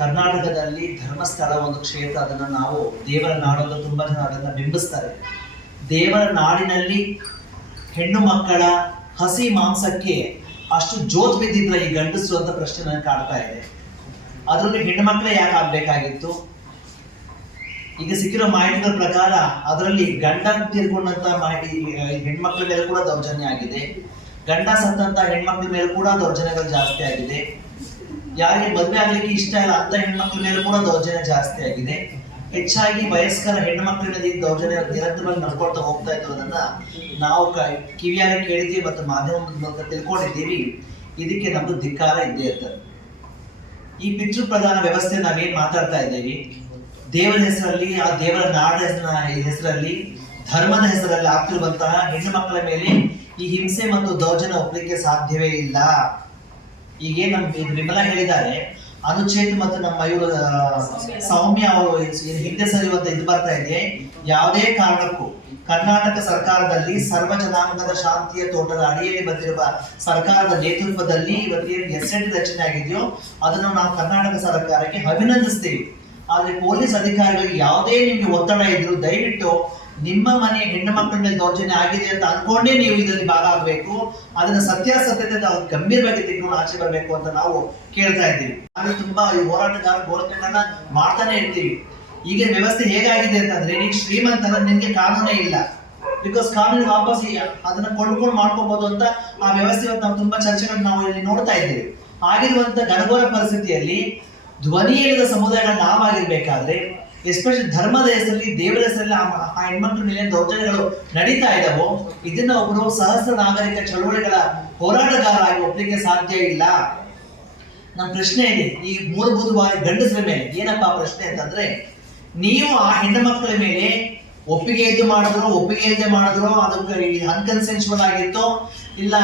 ಕರ್ನಾಟಕದಲ್ಲಿ ಧರ್ಮಸ್ಥಳ ಒಂದು ಕ್ಷೇತ್ರ, ಅದನ್ನು ನಾವು ದೇವರ ನಾಡು ಅಂತ ತುಂಬ ಜನ ಅದನ್ನು ಬಿಂಬಿಸ್ತಾರೆ. ದೇವರ ನಾಡಿನಲ್ಲಿ ಹೆಣ್ಣು ಮಕ್ಕಳ ಹಸಿ ಮಾಂಸಕ್ಕೆ ಅಷ್ಟು ಜೋತ್ ಬಿದ್ದಿದ್ರ ಈ ಗಂಡಸರು ಅಂತ ಪ್ರಶ್ನೆ ನನಗೆ ಕಾಡ್ತಾ ಇದೆ. ಅದರಲ್ಲಿ ಹೆಣ್ಣು ಮಕ್ಕಳೇ ಯಾಕೆ ಆಗ್ಬೇಕಾಗಿತ್ತು? ಈಗ ಸಿಕ್ಕಿರೋ ಮಾಹಿತಿಗಳ ಪ್ರಕಾರ ಅದರಲ್ಲಿ ಗಂಡ ತೀರ್ಕೊಂಡಂತ ಹೆಣ್ಮಕ್ಳ ಮೇಲೆ ಕೂಡ ದೌರ್ಜನ್ಯ ಆಗಿದೆ, ಗಂಡ ಸತ್ತಂತ ಹೆಣ್ಮಕ್ಳ ಮೇಲೆ ಕೂಡ ದೌರ್ಜನ್ಯಗಳು ಜಾಸ್ತಿ ಆಗಿದೆ, ಯಾರಿಗೆ ಮದುವೆ ಆಗ್ಲಿಕ್ಕೆ ಇಷ್ಟ ಇಲ್ಲ ಅಂತ ಹೆಣ್ಮಕ್ಳ ಮೇಲೆ ಕೂಡ ದೌರ್ಜನ್ಯ ಜಾಸ್ತಿ ಆಗಿದೆ. ಹೆಚ್ಚಾಗಿ ವಯಸ್ಕರ ಹೆಣ್ಣು ಮಕ್ಕಳ ಮೇಲೆ ದೌರ್ಜನ್ಯ ನಿರಂತರವಾಗಿ ನಡ್ಕೊಳ್ತಾ ಹೋಗ್ತಾ ಇರೋದನ್ನ ನಾವು ಕಿವಿಯಾರ ಕೇಳಿದ್ದೀವಿ ಮತ್ತು ಮಾಧ್ಯಮದ ಮೂಲಕ ತಿಳ್ಕೊಂಡಿದ್ದೀವಿ. ಇದಕ್ಕೆ ನಮ್ದು ಧಿಕ್ಕಾರ ಇದ್ದೇ ಇರ್ತದೆ. ಈ ಪಿತೃ ಪ್ರಧಾನ ವ್ಯವಸ್ಥೆ ನಾವೇನ್ ಮಾತಾಡ್ತಾ ಇದ್ದೇವೆ, ದೇವರ ಹೆಸರಲ್ಲಿ, ಆ ದೇವರ ನಾಡ ಹೆಸರಲ್ಲಿ, ಧರ್ಮದ ಹೆಸರಲ್ಲಿ ಆಗ್ತಿರುವಂತಹ ಹೆಣ್ಣು ಮಕ್ಕಳ ಮೇಲೆ ಈ ಹಿಂಸೆ ಮತ್ತು ದೌರ್ಜನ್ಯ ಒಪ್ಪಲಿಕ್ಕೆ ಸಾಧ್ಯವೇ ಇಲ್ಲ. ಈಗೇನ್ ವಿಮಲಾ ಹೇಳಿದ್ದಾರೆ, ಅನುಚ್ಛೇದ ಮತ್ತು ನಮ್ಮ ಇವರು ಸೌಮ್ಯ ಅವರು ಹಿಂದೆ ಸರಿಯುವಂತ ಇದು ಬರ್ತಾ ಇದೆ. ಯಾವುದೇ ಕಾರಣಕ್ಕೂ ಕರ್ನಾಟಕ ಸರ್ಕಾರದಲ್ಲಿ ಸರ್ವ ಜನಾಂಗದ ಶಾಂತಿಯ ತೋಟದ ಅಡಿಯಲ್ಲಿ ಬಂದಿರುವ ಸರ್ಕಾರದ ನೇತೃತ್ವದಲ್ಲಿ ಇವತ್ತೇನು SIT ರಚನೆ ಆಗಿದೆಯೋ ಅದನ್ನು ನಾವು ಕರ್ನಾಟಕ ಸರ್ಕಾರಕ್ಕೆ ಅಭಿನಂದಿಸ್ತೇವೆ. ಆದ್ರೆ ಪೊಲೀಸ್ ಅಧಿಕಾರಿಗಳಿಗೆ ಯಾವುದೇ ನಿಮ್ಗೆ ಒತ್ತಡ ಇದ್ರು ದಯವಿಟ್ಟು ನಿಮ್ಮ ಮನೆ ಹೆಣ್ಣು ಮಕ್ಕಳ ಮೇಲೆ ದೌರ್ಜನ್ಯ ಆಗಿದೆ ಅಂತ ಅನ್ಕೊಂಡೇ ನೀವು ಇದರಲ್ಲಿ ಭಾಗ ಆಗಬೇಕು. ಅದನ್ನ ಸತ್ಯಾಸತ್ಯತೆ ನಾವು ಗಂಭೀರವಾಗಿ ತೆಗೆದುಕೊಂಡು ಆಚೆ ಬರಬೇಕು ಅಂತ ನಾವು ಕೇಳ್ತಾ ಇದ್ದೀವಿ. ಆದ್ರೆ ತುಂಬಾ ಈ ಹೋರಾಟಗಾರ ಮಾಡ್ತಾನೆ ಇರ್ತೀವಿ. ಈಗ ವ್ಯವಸ್ಥೆ ಹೇಗಾಗಿದೆ ಅಂತಂದ್ರೆ, ನೀನು ಶ್ರೀಮಂತರ ನಿನ್ಗೆ ಕಾನೂನೇ ಇಲ್ಲ, ಬಿಕಾಸ್ ಕಾನೂನು ವಾಪಸ್ ಅದನ್ನ ಕೊಂಡ್ಕೊಂಡು ಮಾಡ್ಕೋಬಹುದು ಅಂತ ಆ ವ್ಯವಸ್ಥೆ ನಾವು ತುಂಬಾ ಚರ್ಚೆಗಳನ್ನ ನಾವು ಇಲ್ಲಿ ನೋಡ್ತಾ ಇದ್ದೇವೆ. ಆಗಿರುವಂತ ಗಣಗೋರ ಪರಿಸ್ಥಿತಿಯಲ್ಲಿ ಧ್ವನಿ ಇಲ್ಲದ ಸಮುದಾಯಗಳನ್ನ ನಾವಾಗಿರ್ಬೇಕಾದ್ರೆ, ಎಸ್ಪೆಷಲಿ ಧರ್ಮದ ಹೆಸರಲ್ಲಿ, ದೇವರ ಹೆಸರಲ್ಲಿ ಆ ಹೆಣ್ಮಕ್ಳ ಮೇಲೆ ದೌರ್ಜನ್ಯಗಳು ನಡೀತಾ ಇದ್ದಾವೋ, ಇದನ್ನ ಒಬ್ಬರು ಸಹಸ್ರ ನಾಗರಿಕ ಚಳವಳಿಗಳ ಹೋರಾಟಗಾರ ಆಗಿ ಒಪ್ಪಲಿಕ್ಕೆ ಸಾಧ್ಯ ಇಲ್ಲ. ನಮ್ಮ ಪ್ರಶ್ನೆ ಇದೆ, ಈ ಮೂಲಭೂತವಾಗಿ ಗಂಡಸರ ಮೇಲೆ ಏನಪ್ಪಾ ಪ್ರಶ್ನೆ ಅಂತಂದ್ರೆ, ನೀವು ಆ ಹೆಣ್ಣು ಮಕ್ಕಳ ಮೇಲೆ ಒಪ್ಪಿಗೆ ಇದ್ದು ಮಾಡಿದ್ರು, ಒಪ್ಪಿಗೆ ಇಲ್ಲದೆ ಮಾಡಿದ್ರು, ಅದಕ್ಕೆ ಅನ್ಕನ್ಸೆನ್ಶುವಲ್ ಆಗಿತ್ತು ಇಲ್ಲ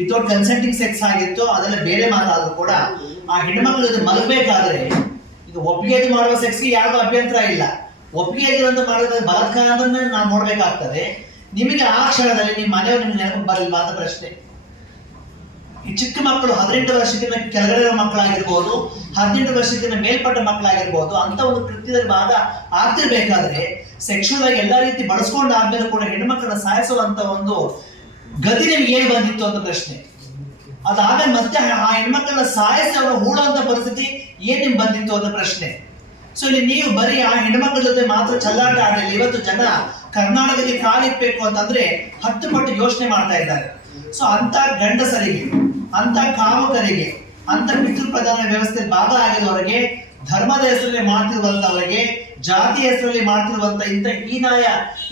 ವಿತೌಟ್ ಕನ್ಸೆಂಟಿಂಗ್ ಸೆಕ್ಸ್ ಆಗಿತ್ತು, ಅದೆಲ್ಲ ಬೇರೆ ಮಾತಾದ್ರೂ ಕೂಡ ಆ ಹೆಣ್ಮಕ್ಳ ಜೊತೆ ಮಲಗಬೇಕಾದ್ರೆ ಈಗ ಒಪ್ಪಿಗೆ ಮಾಡುವ ಸೆಕ್ಸ್ಗೆ ಯಾರಿಗೂ ಅಭ್ಯಂತರ ಇಲ್ಲ. ಒಪ್ಪಿಗೆ ಇದ್ರಂತ ಮಾಡಿದ್ರೆ ಬಲಾತ್ಕಾರ ಅಂದ್ರೆ ನಾವು ನೋಡ್ಬೇಕಾಗ್ತದೆ. ನಿಮಗೆ ಆ ಕ್ಷಣದಲ್ಲಿ ನಿಮ್ಮ ಮನೆಯವರು ನಿಮ್ಗೆ ನೆನಪು ಬರಲಿಲ್ಲ ಅಂತ ಪ್ರಶ್ನೆ. ಈ ಚಿಕ್ಕ ಮಕ್ಕಳು 18 ವರ್ಷಕ್ಕಿಂತ ಕೆಳಗಡೆ ಮಕ್ಕಳಾಗಿರ್ಬೋದು, 18 ವರ್ಷಕ್ಕಿಂತ ಮೇಲ್ಪಟ್ಟ ಮಕ್ಕಳಾಗಿರ್ಬೋದು, ಅಂತ ಒಂದು ಕೃತ್ಯದಲ್ಲಿ ಭಾಗ ಆಗ್ತಿರ್ಬೇಕಾದ್ರೆ ಸೆಕ್ಷುವಲ್ ಆಗಿ ಎಲ್ಲಾ ರೀತಿ ಬಳಸ್ಕೊಂಡು ಆದ್ಮೇಲೆ ಕೂಡ ಹೆಣ್ಮಕ್ಳನ್ನ ಸಾಯಿಸುವಂತ ಒಂದು ಗತಿ ನಿಮ್ಗೆ ಏನ್ ಬಂದಿತ್ತು ಅಂತ ಪ್ರಶ್ನೆ. ಅದಾದ್ಮೇಲೆ ಮತ್ತೆ ಆ ಹೆಣ್ಮಕ್ಳನ್ನ ಸಾಯಿಸಿ ಅವರ ಹೂಳುವಂತ ಪರಿಸ್ಥಿತಿ ಏನ್ ನಿಮ್ಗೆ ಬಂದಿತ್ತು ಅಂತ ಪ್ರಶ್ನೆ. ಸೊ ಇಲ್ಲಿ ನೀವು ಬರೀ ಆ ಹೆಣ್ಮಕ್ಳ ಜೊತೆ ಮಾತ್ರ ಚಲ್ಲಾಟ ಆಡಲಿ. ಇವತ್ತು ಜನ ಕರ್ನಾಟಕಕ್ಕೆ ಕಾಲಿಕ್ಬೇಕು ಅಂತಂದ್ರೆ 10 ಪಟ್ಟು ಯೋಚನೆ ಮಾಡ್ತಾ ಇದ್ದಾರೆ. ಸೊ ಅಂತ ಗಂಡಸರಿಗೆ, ಅಂತ ಕಾಮಕರಿಗೆ, ಅಂತ ಪಿತೃ ಪ್ರಧಾನ ವ್ಯವಸ್ಥೆ ಭಾಗ ಆಗಿದವರಿಗೆ, ಧರ್ಮದ ಹೆಸರಲ್ಲಿ ಮಾಡ್ತಿರುವಂತವರಿಗೆ, ಜಾತಿ ಹೆಸರಲ್ಲಿ ಮಾಡ್ತಿರುವಂತ ಇಂಥ ಹೀನಾಯ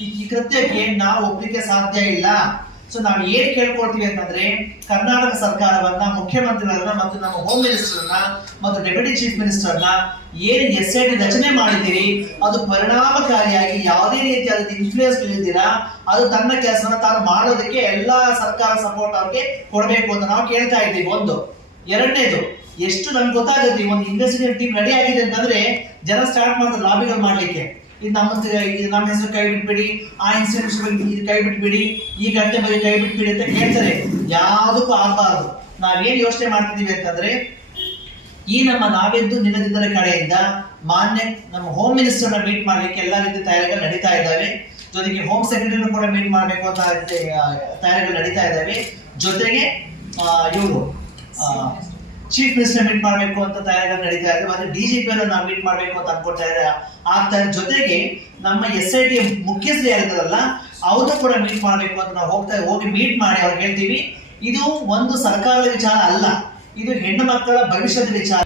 ಈ ಕೃತ್ಯಕ್ಕೆ ನಾವು ಒಪ್ಪಲಿಕ್ಕೆ ಸಾಧ್ಯ ಇಲ್ಲ. ಸೊ ನಾವು ಏನ್ ಕೇಳ್ಕೊಳ್ತೀವಿ ಅಂತಂದ್ರೆ, ಕರ್ನಾಟಕ ಸರ್ಕಾರವನ್ನ, ಮುಖ್ಯಮಂತ್ರಿಗಳನ್ನ ಮತ್ತು ನಮ್ಮ ಹೋಮ್ ಮಿನಿಸ್ಟರ್ನ ಮತ್ತು ಡೆಪ್ಯೂಟಿ ಚೀಫ್ ಮಿನಿಸ್ಟರ್ನ ಏನ್ SIT ರಚನೆ ಮಾಡಿದ್ದೀರಿ ಅದು ಪರಿಣಾಮಕಾರಿಯಾಗಿ ಯಾವುದೇ ರೀತಿಯಾದ ಇನ್ಫ್ಲೂಯೆನ್ಸ್ ಇಲ್ದಿರಾ ಅದು ತನ್ನ ಕೆಲಸವನ್ನ ತಾನು ಮಾಡೋದಕ್ಕೆ ಎಲ್ಲಾ ಸರ್ಕಾರ ಸಪೋರ್ಟ್ ಅವ್ರಿಗೆ ಕೊಡಬೇಕು ಅಂತ ನಾವು ಕೇಳ್ತಾ ಇದ್ದೀವಿ. ಒಂದು. ಎರಡನೇದು, ಎಷ್ಟು ನಮ್ಗೆ ಗೊತ್ತಾಗುತ್ತೆ ಒಂದು ಇನ್ವೆಸ್ಟಿಗೇಷನ್ ಟೀಮ್ ರೆಡಿ ಆಗಿದೆ ಅಂತಂದ್ರೆ ಜನ ಸ್ಟಾರ್ಟ್ ಮಾಡ್ತಾರೆ ಲಾಬಿಗಳು ಮಾಡ್ಲಿಕ್ಕೆ. ಇದು ನಮ್ಮ ಹೆಸರು ಕೈ ಬಿಟ್ಬಿಡಿ, ಆ ಇನ್ಸಿಡೆಂಟ್ಸ್ ಬಗ್ಗೆ ಇದು ಕೈ ಬಿಟ್ಬಿಡಿ, ಈ ಘಟನೆ ಬಗ್ಗೆ ಕೈ ಬಿಟ್ಬಿಡಿ ಅಂತ ಹೇಳ್ತಾರೆ. ಯಾವುದಕ್ಕೂ ಆಗಬಾರ್ದು. ನಾವೇನ್ ಯೋಚನೆ ಮಾಡ್ತಿದೀವಿ ಅಂತಂದ್ರೆ, ಈ ನಾವೆದ್ದು ನಿಲ್ಲದಿದ್ದರ ಕಡೆಯಿಂದ ಮಾನ್ಯ ನಮ್ಮ ಹೋಮ್ ಮಿನಿಸ್ಟರ್ನ ಮೀಟ್ ಮಾಡ್ಲಿಕ್ಕೆ ಎಲ್ಲಾ ರೀತಿ ತಯಾರಿಗಳು ನಡೀತಾ ಇದ್ದಾವೆ. ಜೊತೆಗೆ ಹೋಮ್ ಸೆಕ್ರೆಟರಿನೂ ಕೂಡ ಮೀಟ್ ಮಾಡ್ಬೇಕು ಅಂತ ತಯಾರಿಗಳು ನಡೀತಾ ಇದ್ದಾವೆ. ಜೊತೆಗೆ ಇವರು ಚೀಫ್ ಮಿನಿಸ್ಟರ್ ಮೀಟ್ ಮಾಡ್ಬೇಕು ಅಂತ ತಯಾರಿಗಳು ನಡೀತಾ ಇದೆ. ಮತ್ತೆ DGP ನಾವು ಮೀಟ್ ಮಾಡ್ಬೇಕು ಅಂತ ಅನ್ಕೊಳ್ತಾ ಆಗ್ತಾ ಇದೆ. ಜೊತೆಗೆ ನಮ್ಮ SIT ಮುಖ್ಯಸ್ಥರು ಯಾರಿದ್ದಾರಲ್ಲ ಅವ್ರನ್ನೂ ಕೂಡ ಮೀಟ್ ಮಾಡ್ಬೇಕು ಅಂತ ನಾವು ಹೋಗಿ ಮೀಟ್ ಮಾಡಿ ಅವ್ರಿಗೆ ಹೇಳ್ತೀವಿ, ಇದು ಒಂದು ಸರ್ಕಾರದ ವಿಚಾರ ಅಲ್ಲ, ಇದು ಹೆಣ್ಣು ಮಕ್ಕಳ ಭವಿಷ್ಯದ ವಿಚಾರ.